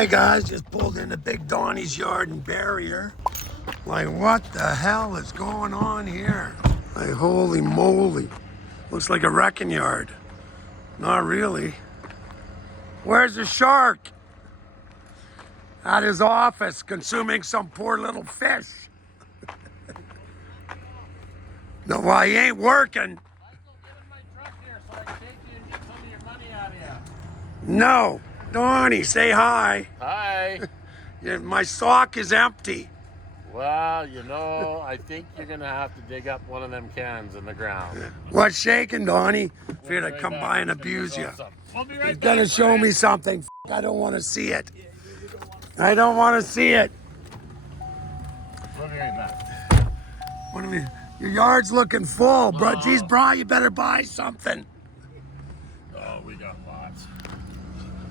Hey guys, just pulled into Big Donnie's yard and barrier. Like, what the hell is going on here? Like, holy moly. Looks like a wrecking yard. Not really. Where's the shark? At his office, consuming some poor little fish. No, well, he ain't working. No. Donnie, say hi. Hi. My sock is empty. Well, you know, I think you're going to have to dig up one of them cans in the ground. What's shaking, Donnie? For you to come by and abuse you. We'll be right He's gonna show me something. I don't want to see it. I don't want to see it. We'll be right back. What do we? Your yard's looking full, bro. Geez, bro, you better buy something. Oh, we got lots.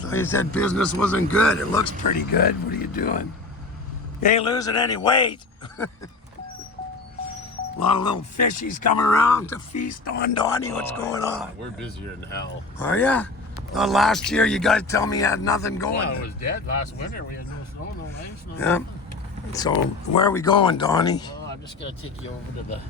So you said business wasn't good. It looks pretty good. What are you doing? You ain't losing any weight. A lot of little fishies coming around to feast on Donnie. What's going on? We're busier than hell. Oh, yeah? Last year, you guys tell me you had nothing going. Well, it was dead last winter. We had no snow, no ice, no Yeah. nothing. So, where are we going, Donnie? Oh, I'm just going to take you over to the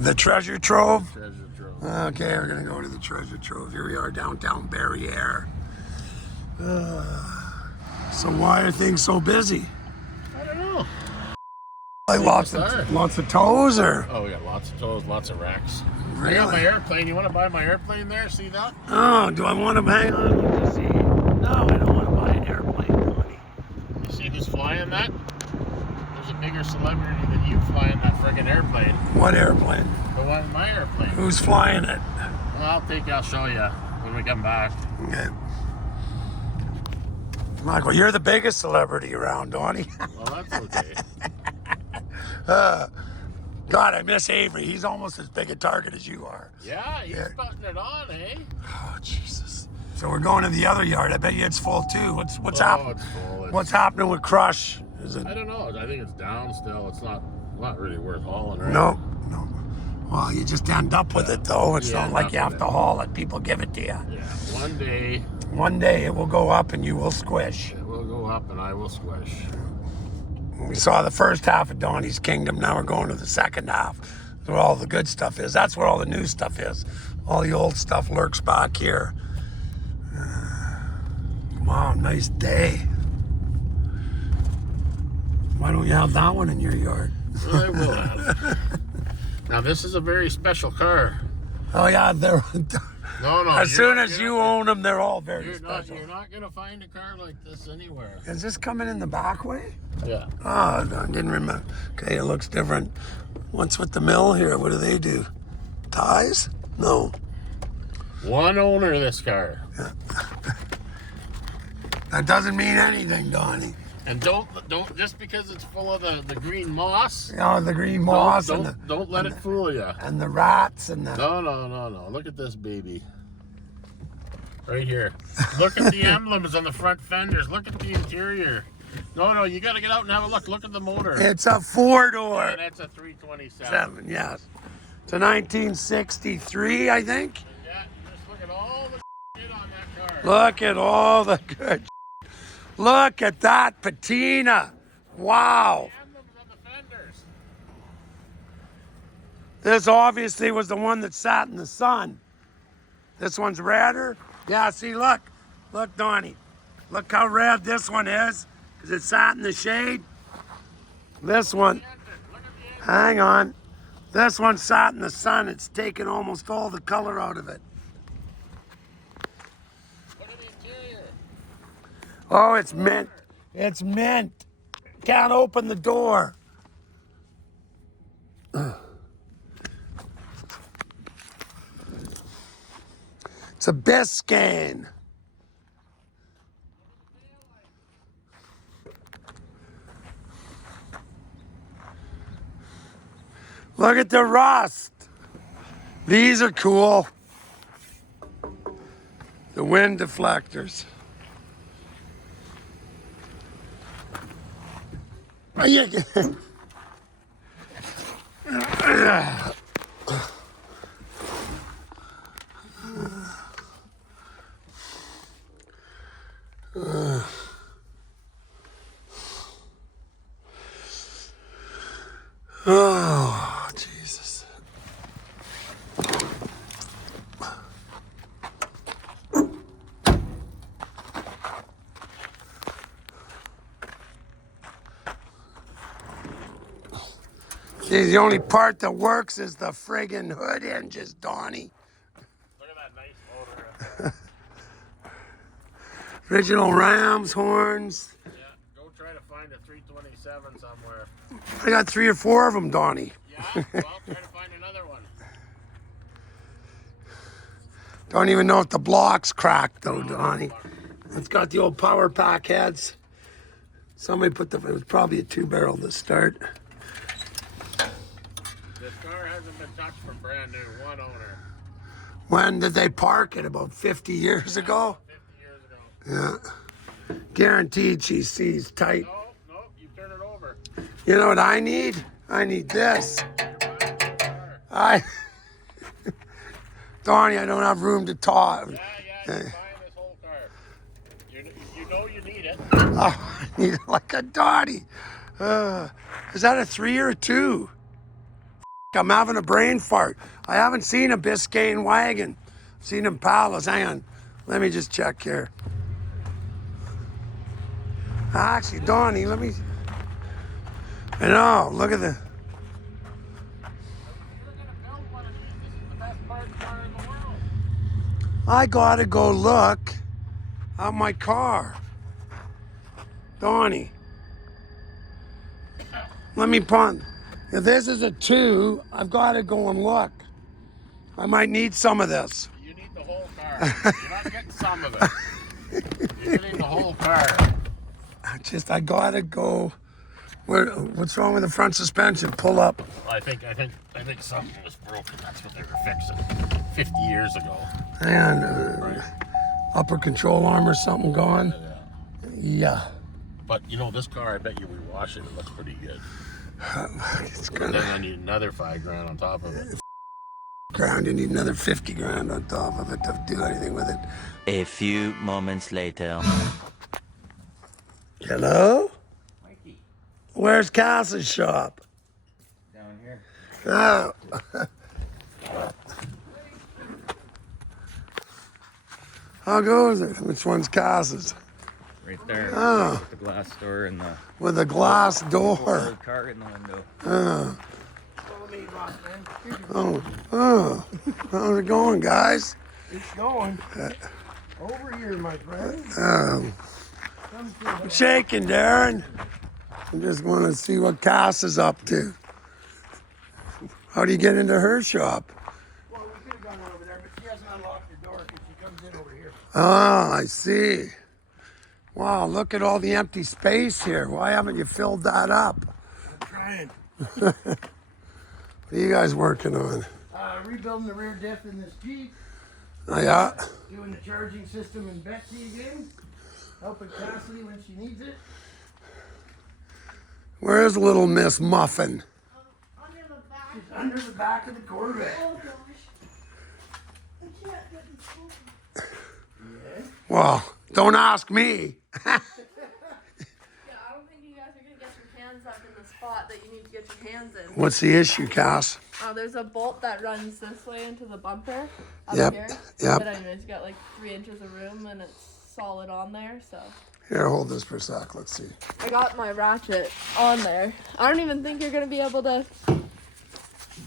The treasure trove? treasure trove. Okay, we're gonna go to the treasure trove. Here we are, downtown Barriere. So why are things so busy? I don't know. Like lots of toes, or? Oh, we got lots of toes, lots of racks. Really? I got my airplane. You want to buy my airplane there? See that? Oh, do I want to hang on? Let me see. No, I don't want to buy an airplane, Donnie. You see who's flying that? There's a bigger celebrity than you flying that friggin' airplane. What airplane? The one in my airplane. Who's flying it? Well, I'll show you when we come back. Okay. Michael, you're the biggest celebrity around, Donnie. Well, that's okay. God, I miss Avery. He's almost as big a target as you are. Yeah, he's putting it on, eh? Oh, Jesus. So we're going to the other yard. I bet you it's full too. What's happening? It's full. What's happening with Crush? Is it? I don't know. I think it's down still. It's not really worth hauling, right? No. Well, you just end up with it though. It's not like you have to haul it. People give it to you. Yeah. One day. One day it will go up and you will squish. It will go up and I will squish. We saw the first half of Donnie's Kingdom. Now we're going to the second half. That's where all the good stuff is. That's where all the new stuff is. All the old stuff lurks back here. Wow, nice day. Why don't you have that one in your yard? Well, I will have. Now, this is a very special car. Oh, yeah, they're... No. As soon as you own them, they're all very special. You're not going to find a car like this anywhere. Is this coming in the back way? Yeah. Oh, I didn't remember. Okay, it looks different. What's with the mill here? What do they do? Ties? No. One owner of this car. That doesn't mean anything, Donnie. And don't just because it's full of the green moss. You know, the green moss Don't let it fool you. and the rats and the... No. Look at this baby. Right here. Look at the emblems on the front fenders. Look at the interior. No, you got to get out and have a look. Look at the motor. It's a four-door. And that's a 327. Yes. It's a 1963, I think. Yeah, just look at all the shit on that car. Look at all the good. Look at that patina. Wow. The emblems on the fenders. This obviously was the one that sat in the sun. This one's redder. Yeah, see, look. Look, Donnie. Look how red this one is. Because it sat in the shade. This one, hang on. This one sat in the sun. It's taken almost all the color out of it. Look at the interior. Oh, it's mint. It's mint. Can't open the door. It's a Biscayne. Look at the rust. These are cool. The wind deflectors. Are you... See, the only part that works is the friggin' hood hinges, Donnie. Look at that nice motor. Original Rams horns. Yeah, go try to find a 327 somewhere. I got 3 or 4 of them, Donnie. Yeah, well, try to find another one. Don't even know if the block's cracked though, Donnie. It's got the old power pack heads. Somebody put it was probably a 2-barrel to start. This car hasn't been touched from brand new, one owner. When did they park it? About 50 years ago? 50 years ago. Yeah. Guaranteed she sees tight. No, you turn it over. You know what I need? I need this. Donnie, I don't have room to talk. Yeah, you're buying this whole car. You know you need it. Oh, I need it like a Donnie. Is that a 3 or a 2? I'm having a brain fart. I haven't seen a Biscayne wagon. I've seen Impalas. Hang on. Let me just check here. Actually, Donnie, let me... I know, look at the... I gotta go look at my car. Donnie. Let me punt. If this is a 2, I've gotta go and look. I might need some of this. You need the whole car. You're not getting some of it. You're getting the whole car. I gotta go. What's wrong with the front suspension? Pull up. I think something was broken. That's what they were fixing 50 years ago. And upper control arm or something gone. Yeah. But you know, this car, I bet you rewash it. It looks pretty good. It's And gonna. then I need another $5,000 on top of it. Grand, you need another 50 grand on top of it to do anything with it. A few moments later. Hello? Mikey, Where's Cass's shop? down here. Oh. How goes it? Which one's Cass's? Right there. Oh. With the glass door and the With a glass door. old car in the window. Oh. Oh. How's it going, guys? It's going. Over here, my friend. I'm shaking, Darren. I just want to see what Cass is up to. How do you get into her shop? Well, we could have gone over there, but she hasn't unlocked the door because she comes in over here. Oh, I see. Wow, look at all the empty space here. Why haven't you filled that up? I'm trying. What are you guys working on? Rebuilding the rear diff in this Jeep. Oh, yeah? Doing the charging system in Betsy again. Helping Cassidy when she needs it. Where's little Miss Muffin? Under the back. She's under the back of the Corvette. Oh gosh. I can't get this open. Yeah. Well, don't ask me. Yeah, I don't think you guys are gonna get your hands up in the spot that you need to get your hands in. What's the issue, Cass? There's a bolt that runs this way into the bumper up Yep, here. yep. But anyways, you got like 3 inches of room and it's solid on there, so. Here, hold this for a sec. Let's see. I got my ratchet on there. I don't even think you're gonna be able to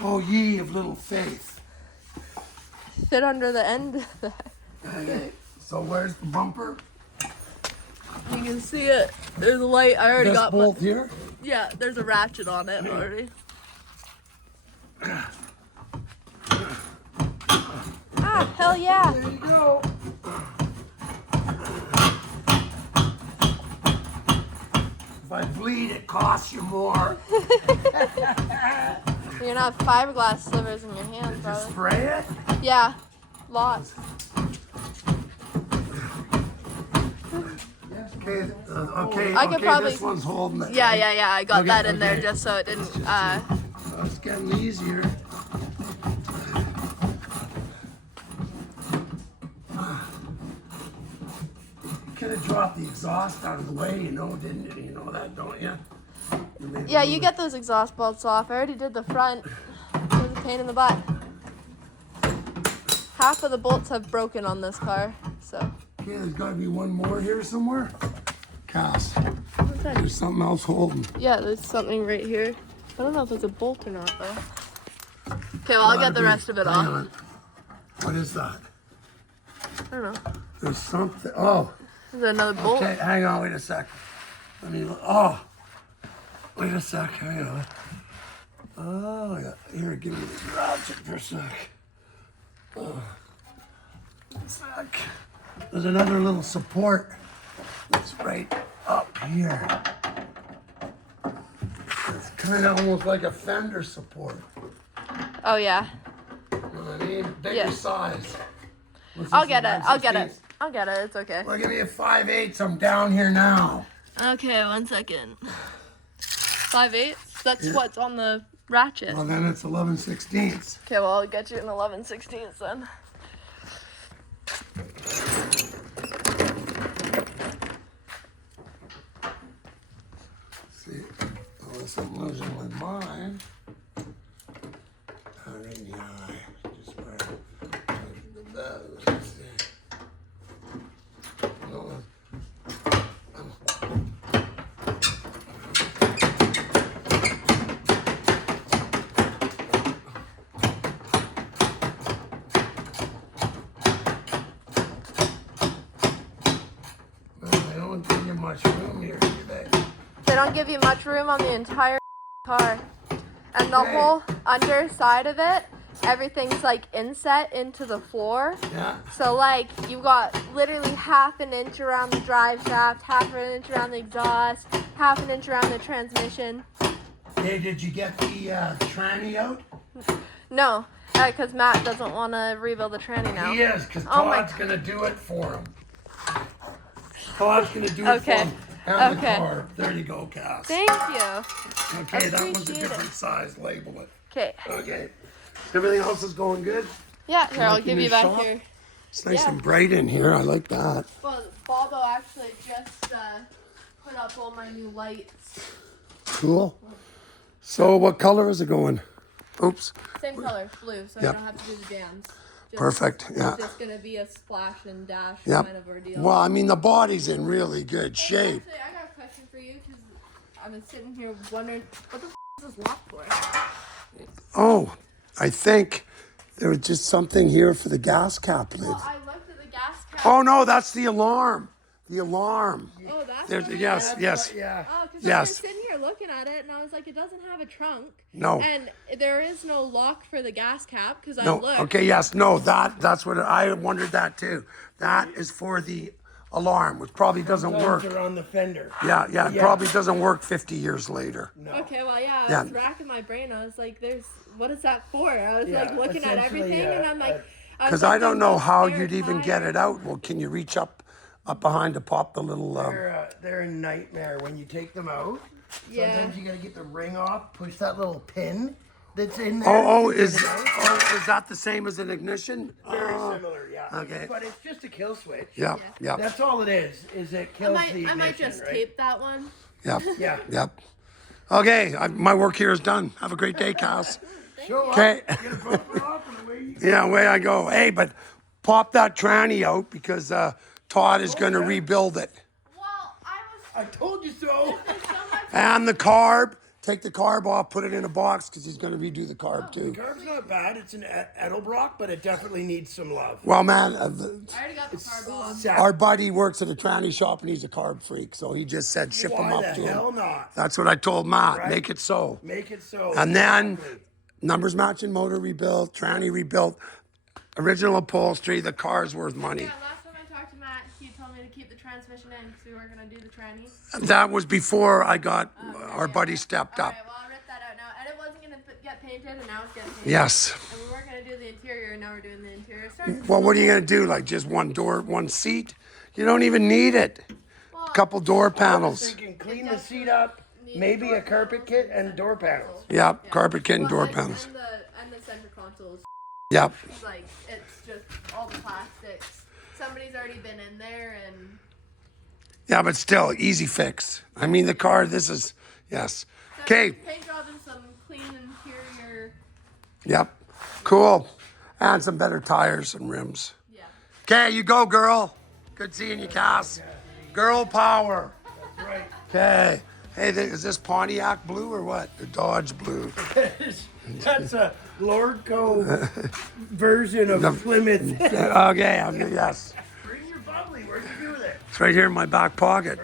Oh, ye of little faith. fit under the end of that. Okay, so where's the bumper? You can see it. There's a light. I already This got bolt here? Yeah, there's a ratchet on it already. Ah, hell yeah. There you go. If I bleed, it costs you more. You're gonna have fiberglass slivers in your hand, probably. Spray it? Yeah, lots. Okay, okay, I could okay, probably- this one's holding it. Yeah, yeah, yeah. I got Okay, that in there okay. just so it didn't. Oh, it's getting easier. You could have dropped the exhaust out of the way, you know, didn't you? You know that, don't you? Yeah, you get those exhaust bolts off. I already did the front. It was a pain in the butt. Half of the bolts have broken on this car, so. Okay, there's got to be one more here somewhere. Cass, What's that? there's something else holding. Yeah, there's something right here. I don't know if it's a bolt or not though. Okay, well I'll get the rest of it Hang off. on. What is that? I don't know. There's something. Oh. Is there another bolt? Okay, hang on, wait a sec. Let me look. Oh. Wait a sec, hang on. Oh, yeah. Here, give me the ratchet for a sec. Oh. One sec. There's another little support that's right up here. It's kind of almost like a fender support. Oh yeah. You know what I mean? Bigger Yeah. size. What's I'll this, get it. I'll get it. 1/16? I'll get it. It's okay. Well, give me a 5/8. I'm down here now. Okay, 1 second. 5/8. That's what's on the ratchet. Well, then it's 11/16. Okay, well I'll get you an 11/16 then. See, unless I'm losing my mind. Not in the eye. Just where the bell. Let's see. No. They don't give you much room here, do they? They don't give you much room on the entire car. And the Okay. whole underside of it, everything's like inset into the floor. Yeah. So like you got literally half an inch around the drive shaft, half an inch around the exhaust, half an inch around the transmission. Hey, did you get the tranny out? No, because Matt doesn't want to rebuild the tranny now. He is, because Oh my Todd's going to do it for him. Todd's going to do it Okay. for him. And Okay. the car. There you go, Cass. Thank you. Okay, that one's a Appreciate different it. size. Label it. Okay. Okay. Everything else is going good? Yeah, here, I'll Like give in you your back shop? here. It's nice Yeah. and bright in here. I like that. Well, Bobo actually just put up all my new lights. Cool. So what color is it going? Oops. Same color, blue, so Yep. I don't have to do the jams. Just, Perfect. Yeah. It's just gonna be a splash and dash Yep. kind of ordeal. Well, I mean, the body's in really good shape. Actually, I got a question for you because I've been sitting here wondering what the is this lock for? Oh, I think there was just something here for the gas cap lid. Well, I looked at the gas cap. Oh, no, that's the alarm. The alarm. Oh, that's There's, what it yes, is? yes. Yeah. Oh, because I Yes. was sitting here looking at it and I was like, it doesn't have a trunk. No. And there is no lock for the gas cap because I No, looked. okay, yes, no, that's what, I wondered that too. That is for the alarm, which probably doesn't work. Those are on the fender. Yeah, it Yeah. probably doesn't work 50 years later. Okay, well, yeah, I Yeah. was racking my brain. I was like, what is that for? I was like Yeah, looking at essentially, everything and I'm like, Because I don't know how you'd even get it out. Well, can you reach up behind to pop the little, They're a nightmare when you take them out. Yeah. Sometimes you gotta get the ring off, push that little pin that's in there. oh, to get is it out. is that the same as an ignition? Very similar, yeah. okay. But it's just a kill switch. Yeah, yeah, That's all it is it I kills might, the ignition, I might just right? tape that one. yeah, Yeah. yep. Okay, my work here is done. Have a great day, Cass. Show Okay. up, get a bumper off, and away you go. Yeah, away I go. Hey, but pop that tranny out because Todd is going to Okay. rebuild it. Well, I I told you so. there's so much. And the carb, take the carb off, put it in a box because he's going to redo the carb too. Carb's not bad. It's an Edelbrock, but it definitely needs some love. Well, man, I already got the carb off. Sap. our buddy works at a tranny shop and he's a carb freak, so he just said ship them Why up the to hell him. not? That's what I told Matt. Right. Make it so. Make it so. And then numbers matching, motor rebuilt, tranny rebuilt, original upholstery. The car's worth money. Yeah, last time I talked to Matt, he told me to keep the transmission in because we weren't going to do the tranny. That was before I got our buddy stepped All up. right, well, I'll rip that out now. And it wasn't going to get painted, and now it's getting painted. Yes. And we weren't going to do the interior, and now we're doing the interior. Starting to Well, what are you going to do? Like just one door, one seat? You don't even need it. Well, Couple door I was panels. thinking clean the seat up, maybe a carpet kit and door panels. Yep, carpet kit and well, door panels. And the center console is Yep. like, it's just all the plastics. Somebody's already been in there, and Yeah, but still, easy fix. I mean, the car, this is, yes. Okay, paint job and some clean interior. yep, cool. And some better tires and rims. Yeah. Okay, you go, girl. Good seeing you, Cass. Girl power. Right. Okay. Hey, is this Pontiac blue or what? Or Dodge blue? That's a Lordco version of Plymouth. Okay, yes. Bring your bubbly. Where'd you do that? It's right here in my back pocket.